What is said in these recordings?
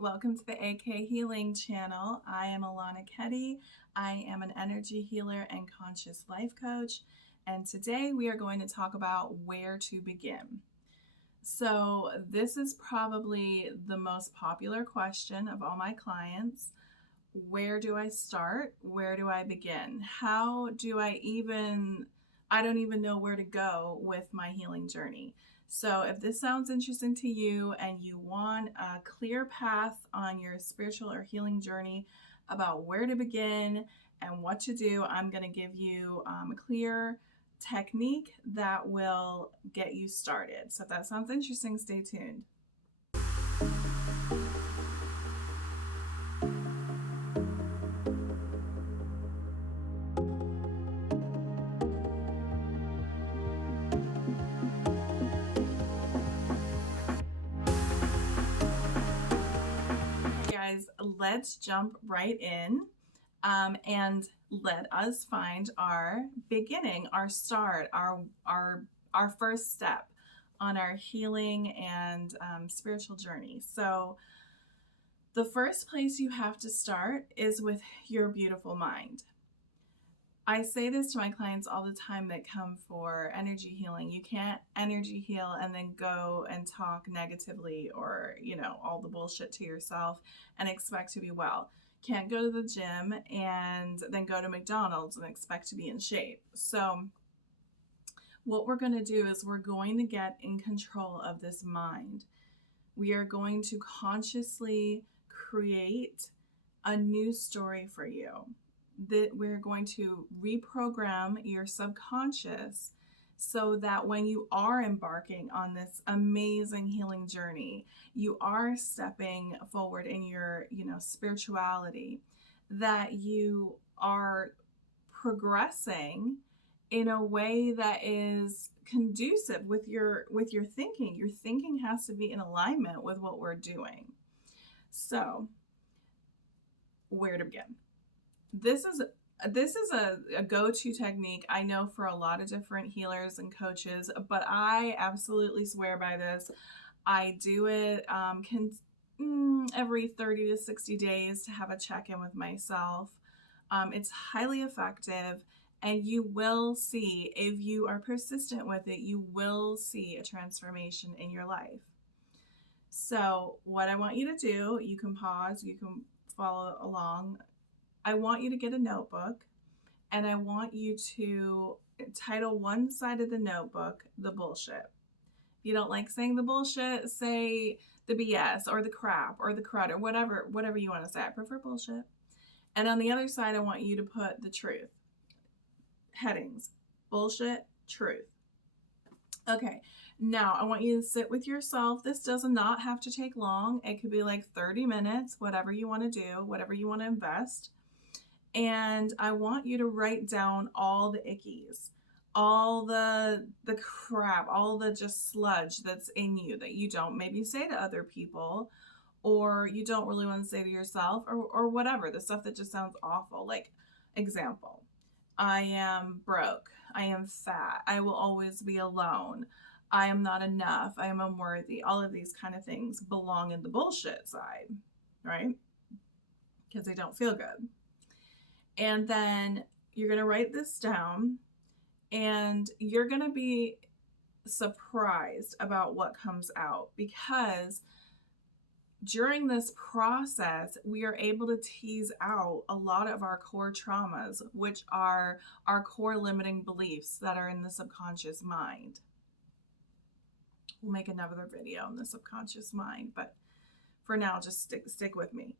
Welcome to the AK Healing channel. I am Alana Ketty. I am an energy healer and conscious life coach. And today we are going to talk about where to begin. So this is probably the most popular question of all my clients. Where do I start? Where do I begin? How do I don't even know where to go with my healing journey. So if this sounds interesting to you and you want a clear path on your spiritual or healing journey about where to begin and what to do, I'm going to give you a clear technique that will get you started. So if that sounds interesting, stay tuned. Guys, let's jump right in and let us find our beginning, our start, our first step on our healing and spiritual journey. So the first place you have to start is with your beautiful mind. I say this to my clients all the time that come for energy healing. You can't energy heal and then go and talk negatively or, all the bullshit to yourself and expect to be well. Can't go to the gym and then go to McDonald's and expect to be in shape. So what we're going to do is we're going to get in control of this mind. We are going to consciously create a new story for you. That we're going to reprogram your subconscious so that when you are embarking on this amazing healing journey, you are stepping forward in your, spirituality, that you are progressing in a way that is conducive with your thinking. Your thinking has to be in alignment with what we're doing. So, where to begin? This is a go-to technique, I know, for a lot of different healers and coaches, but I absolutely swear by this. I do it every 30 to 60 days to have a check-in with myself. It's highly effective, and you will see, if you are persistent with it, you will see a transformation in your life. So what I want you to do, you can pause, you can follow along. I want you to get a notebook, and I want you to title one side of the notebook, the bullshit. If you don't like saying the bullshit, say the BS or the crap or the crud or whatever you want to say. I prefer bullshit. And on the other side, I want you to put the truth. Headings: bullshit, truth. Okay, now I want you to sit with yourself. This does not have to take long. It could be like 30 minutes, whatever you want to do, whatever you want to invest. And I want you to write down all the ickies, all the crap, all the just sludge that's in you that you don't maybe say to other people, or you don't really want to say to yourself, or whatever, the stuff that just sounds awful. Like, example, I am broke, I am fat, I will always be alone, I am not enough, I am unworthy. All of these kind of things belong in the bullshit side, right? Because they don't feel good. And then you're going to write this down, and you're going to be surprised about what comes out, because during this process, we are able to tease out a lot of our core traumas, which are our core limiting beliefs that are in the subconscious mind. We'll make another video on the subconscious mind, but for now, just stick with me.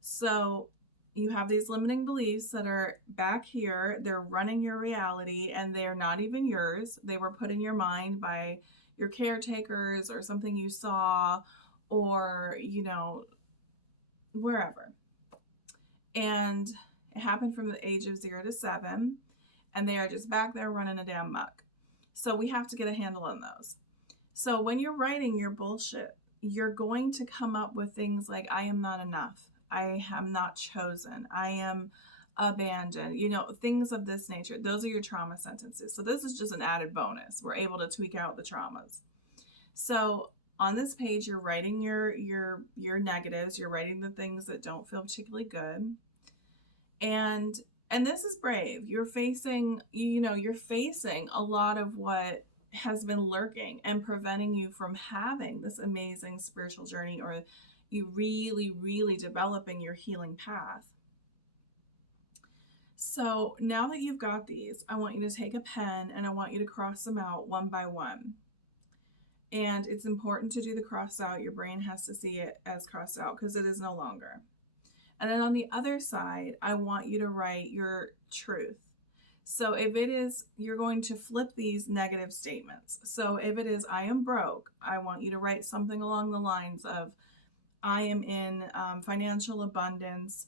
So you have these limiting beliefs that are back here. They're running your reality, and they're not even yours. They were put in your mind by your caretakers or something you saw, or, wherever. And it happened from the age of 0 to 7, and they are just back there running a damn muck. So we have to get a handle on those. So when you're writing your bullshit, you're going to come up with things like, I am not enough, I am not chosen, I am abandoned, things of this nature. Those are your trauma sentences. So this is just an added bonus. We're able to tweak out the traumas. So on this page, you're writing your negatives, you're writing the things that don't feel particularly good. And this is brave. You're facing a lot of what has been lurking and preventing you from having this amazing spiritual journey, or you really, really developing your healing path. So now that you've got these, I want you to take a pen and I want you to cross them out one by one. And it's important to do the cross out. Your brain has to see it as crossed out because it is no longer. And then on the other side, I want you to write your truth. So if it is, you're going to flip these negative statements. So if it is, I am broke, I want you to write something along the lines of, I am in financial abundance,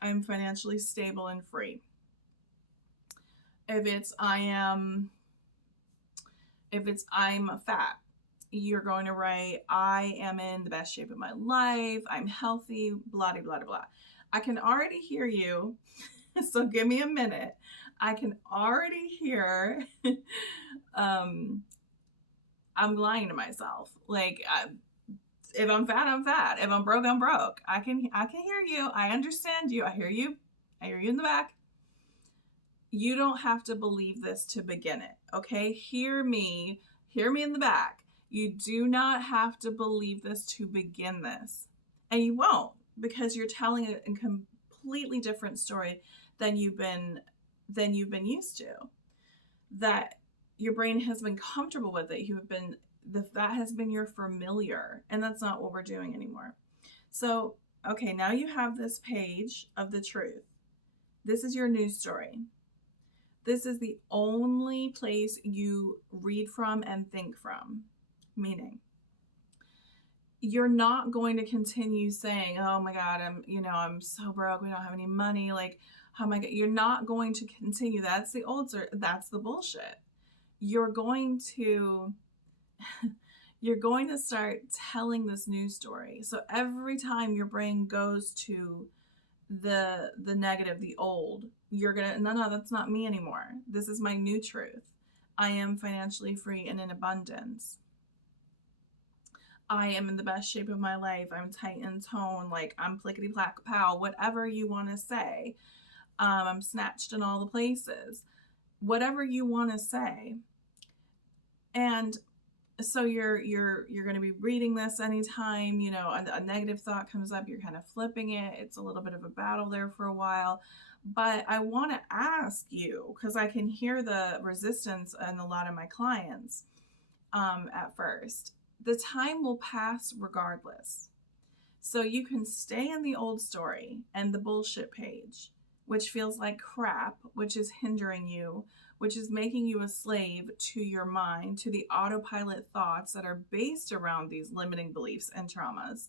I'm financially stable and free. If it's I'm fat, you're going to write, I am in the best shape of my life, I'm healthy, blah, blah, blah, blah. I can already hear you, so give me a minute. I can already hear, I'm lying to myself. Like, if I'm fat, I'm fat. If I'm broke, I'm broke. I can hear you. I understand you. I hear you. I hear you in the back. You don't have to believe this to begin it, okay? Hear me in the back. You do not have to believe this to begin this. And you won't, because you're telling a completely different story than you've been used to. That your brain has been comfortable with it. That has been your familiar, and that's not what we're doing anymore. So, okay, now you have this page of the truth. This is your news story. This is the only place you read from and think from. Meaning, you're not going to continue saying, oh my God, I'm so broke, we don't have any money, like, oh my God. You're not going to continue. That's the bullshit. You're going to start telling this news story. So every time your brain goes to the negative, the old, you're gonna, no, that's not me anymore. This is my new truth. I am financially free and in abundance. I am in the best shape of my life. I'm tight in tone, like I'm plickety plack pow, whatever you want to say. I'm snatched in all the places, whatever you want to say. And so you're going to be reading this anytime, a negative thought comes up, you're kind of flipping it. It's a little bit of a battle there for a while. But I want to ask you, because I can hear the resistance in a lot of my clients at first. The time will pass regardless. So you can stay in the old story and the bullshit page, which feels like crap, which is hindering you, which is making you a slave to your mind, to the autopilot thoughts that are based around these limiting beliefs and traumas.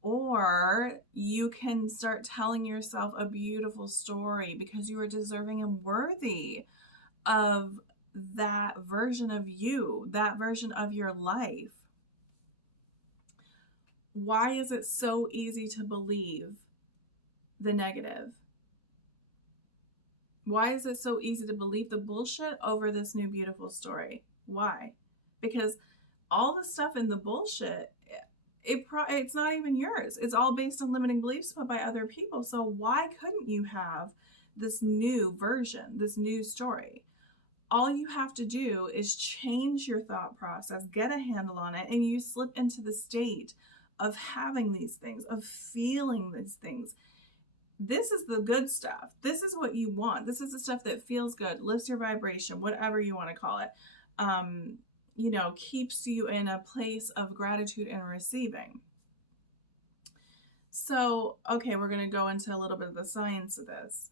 Or you can start telling yourself a beautiful story because you are deserving and worthy of that version of you, that version of your life. Why is it so easy to believe the negative? Why is it so easy to believe the bullshit over this new beautiful story? Why? Because all the stuff in the bullshit, it's not even yours. It's all based on limiting beliefs put by other people. So why couldn't you have this new version, this new story? All you have to do is change your thought process, get a handle on it, and you slip into the state of having these things, of feeling these things. This is the good stuff. This is what you want. This is the stuff that feels good, lifts your vibration, whatever you want to call it, keeps you in a place of gratitude and receiving. So, okay, we're going to go into a little bit of the science of this.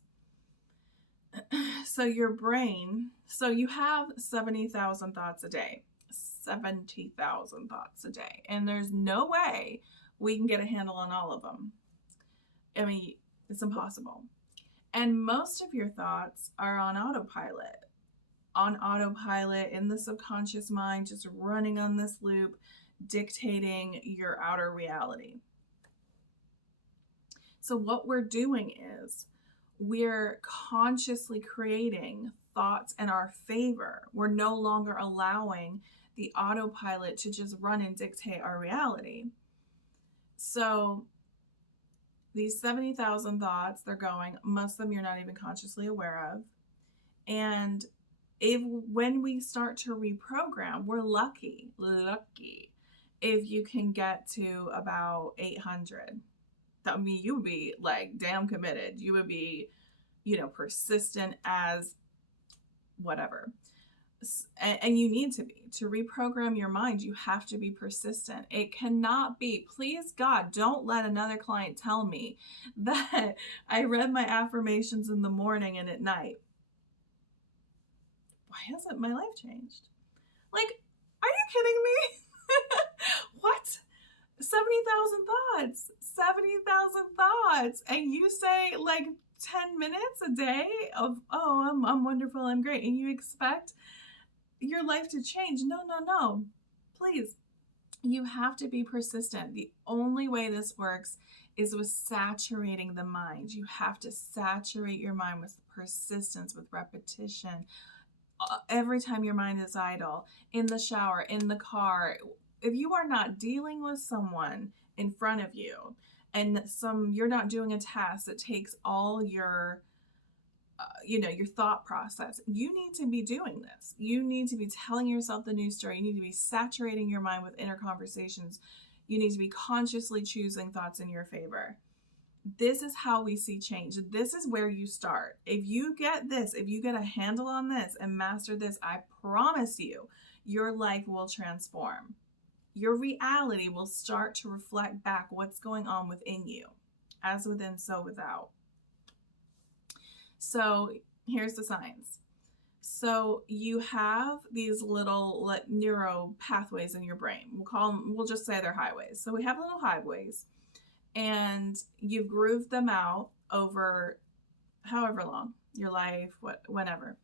So your brain, you have 70,000 thoughts a day, 70,000 thoughts a day. And there's no way we can get a handle on all of them. I mean, it's impossible. And most of your thoughts are on autopilot in the subconscious mind, just running on this loop, dictating your outer reality. So what we're doing is we're consciously creating thoughts in our favor. We're no longer allowing the autopilot to just run and dictate our reality. So these 70,000 thoughts, they're going, most of them you're not even consciously aware of. And when we start to reprogram, we're lucky if you can get to about 800. I mean, you would be like damn committed. You would be, persistent as whatever. And you need to be. To reprogram your mind, you have to be persistent. It cannot be, please God, don't let another client tell me that I read my affirmations in the morning and at night. Why hasn't my life changed? Like, are you kidding me? What? 70,000 thoughts. 70,000 thoughts. And you say like 10 minutes a day of, oh, I'm wonderful, I'm great. And you expect your life to change. No. Please. You have to be persistent. The only way this works is with saturating the mind. You have to saturate your mind with persistence, with repetition. Every time your mind is idle, in the shower, in the car, if you are not dealing with someone in front of you and you're not doing a task that takes all your your thought process, you need to be doing this. You need to be telling yourself the news story. You need to be saturating your mind with inner conversations. You need to be consciously choosing thoughts in your favor. This is how we see change. This is where you start. If you get this, if you get a handle on this and master this, I promise you, your life will transform. Your reality will start to reflect back what's going on within you, as within, so without. So here's the signs. So you have these little neuro pathways in your brain. We'll just say they're highways. So we have little highways, and you've grooved them out over however long, your life, whenever.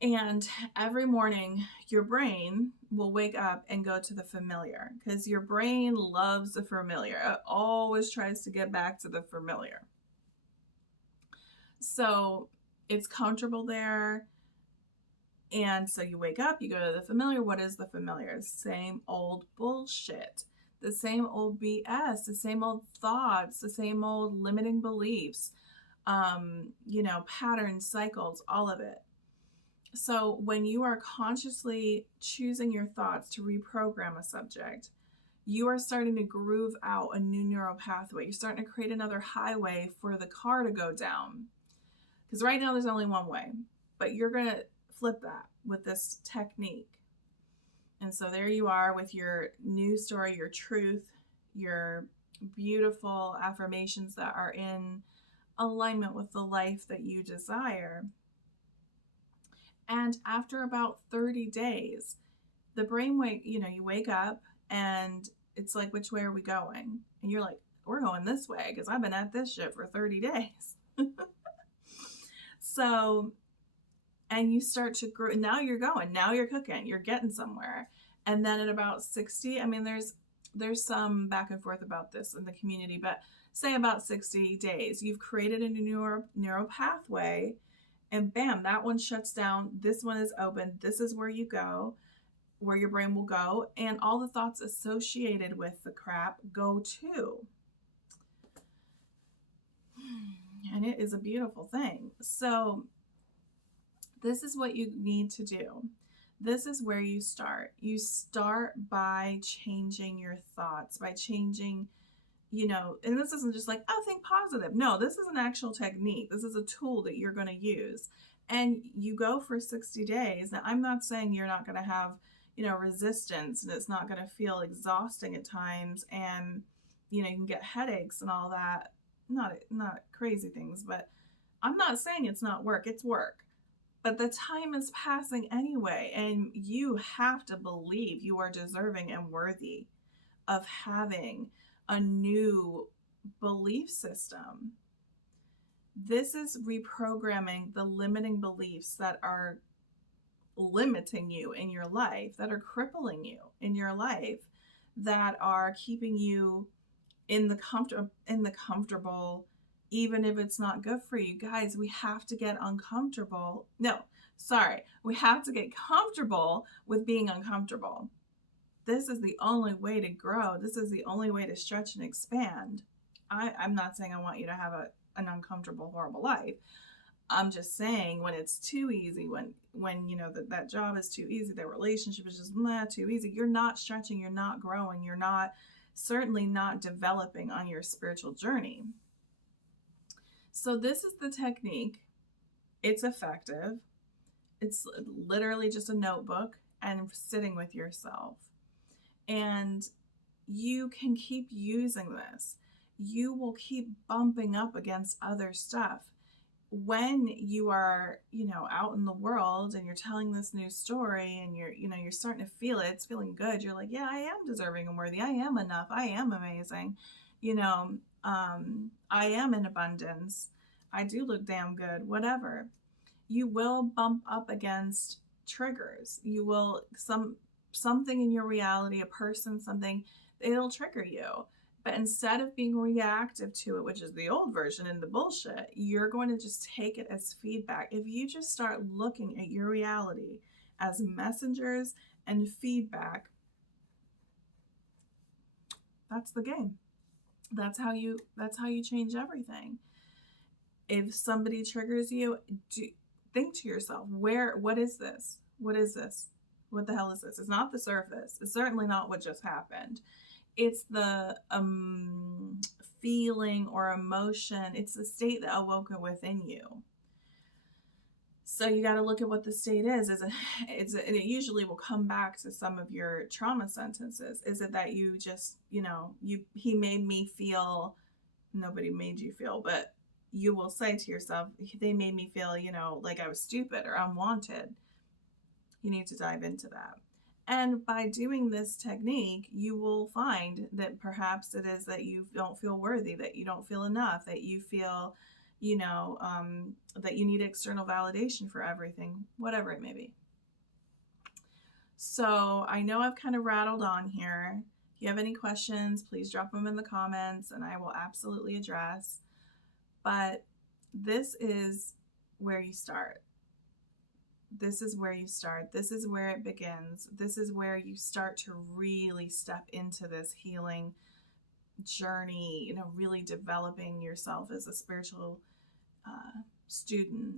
And every morning, your brain will wake up and go to the familiar, because your brain loves the familiar. It always tries to get back to the familiar. So it's comfortable there. And so you wake up, you go to the familiar. What is the familiar? Same old bullshit, the same old BS, the same old thoughts, the same old limiting beliefs, patterns, cycles, all of it. So when you are consciously choosing your thoughts to reprogram a subject, you are starting to groove out a new neural pathway. You're starting to create another highway for the car to go down. Because right now there's only one way, but you're going to flip that with this technique. And so there you are with your new story, your truth, your beautiful affirmations that are in alignment with the life that you desire. And after about 30 days, the brain you wake up and it's like, which way are we going? And you're like, we're going this way because I've been at this shit for 30 days. So, and you start to grow. Now you're going, now you're cooking, you're getting somewhere. And then at about 60, I mean, there's some back and forth about this in the community, but say about 60 days, you've created a new neural pathway, and bam, that one shuts down. This one is open. This is where you go, where your brain will go. And all the thoughts associated with the crap go too. And it is a beautiful thing. So this is what you need to do. This is where you start. You start by changing your thoughts, by changing, and this isn't just like, oh, think positive. No, this is an actual technique. This is a tool that you're going to use. And you go for 60 days. Now, I'm not saying you're not going to have, resistance, and it's not going to feel exhausting at times. And, you can get headaches and all that. Not crazy things, but I'm not saying it's not work. It's work. But the time is passing anyway, and you have to believe you are deserving and worthy of having a new belief system. This is reprogramming the limiting beliefs that are limiting you in your life, that are crippling you in your life, that are keeping you in the comfortable even if it's not good for you. Guys, we have to get uncomfortable. No, sorry. We have to get comfortable with being uncomfortable. This is the only way to grow. This is the only way to stretch and expand. I'm not saying I want you to have an uncomfortable, horrible life. I'm just saying when it's too easy, when you know that job is too easy, that relationship is just too easy, you're not stretching, you're not growing, you're not, certainly not developing on your spiritual journey. So this is the technique. It's effective. It's literally just a notebook and sitting with yourself. And you can keep using this. You will keep bumping up against other stuff. When you are, out in the world and you're telling this new story and you're starting to feel it, it's feeling good. You're like, yeah, I am deserving and worthy. I am enough. I am amazing. I am in abundance. I do look damn good, whatever. You will bump up against triggers. You will, something in your reality, a person, something, it'll trigger you. But instead of being reactive to it, which is the old version and the bullshit, you're going to just take it as feedback. If you just start looking at your reality as messengers and feedback, that's the game. That's how you change everything. If somebody triggers you, think to yourself, what is this? What is this? What the hell is this? It's not the surface. It's certainly not what just happened. It's the feeling or emotion. It's the state that awoke within you. So you got to look at what the state is. And it usually will come back to some of your trauma sentences. Is it that you just, he made me feel, nobody made you feel, but you will say to yourself, they made me feel, like I was stupid or unwanted. You need to dive into that. And by doing this technique, you will find that perhaps it is that you don't feel worthy, that you don't feel enough, that you feel, that you need external validation for everything, whatever it may be. So I know I've kind of rattled on here. If you have any questions, please drop them in the comments and I will absolutely address. But this is where you start. This is where you start. This is where it begins. This is where you start to really step into this healing journey, really developing yourself as a spiritual student.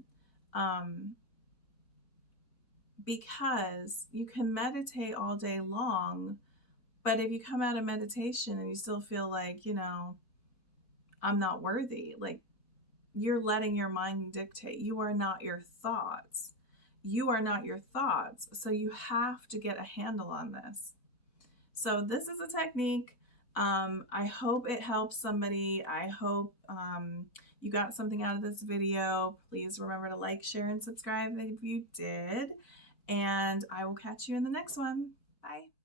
Because you can meditate all day long, but if you come out of meditation and you still feel like, I'm not worthy, like you're letting your mind dictate. You are not your thoughts. You are not your thoughts. So you have to get a handle on this. So this is a technique. I hope it helps somebody. I hope you got something out of this video. Please remember to like, share, and subscribe if you did. And I will catch you in the next one. Bye.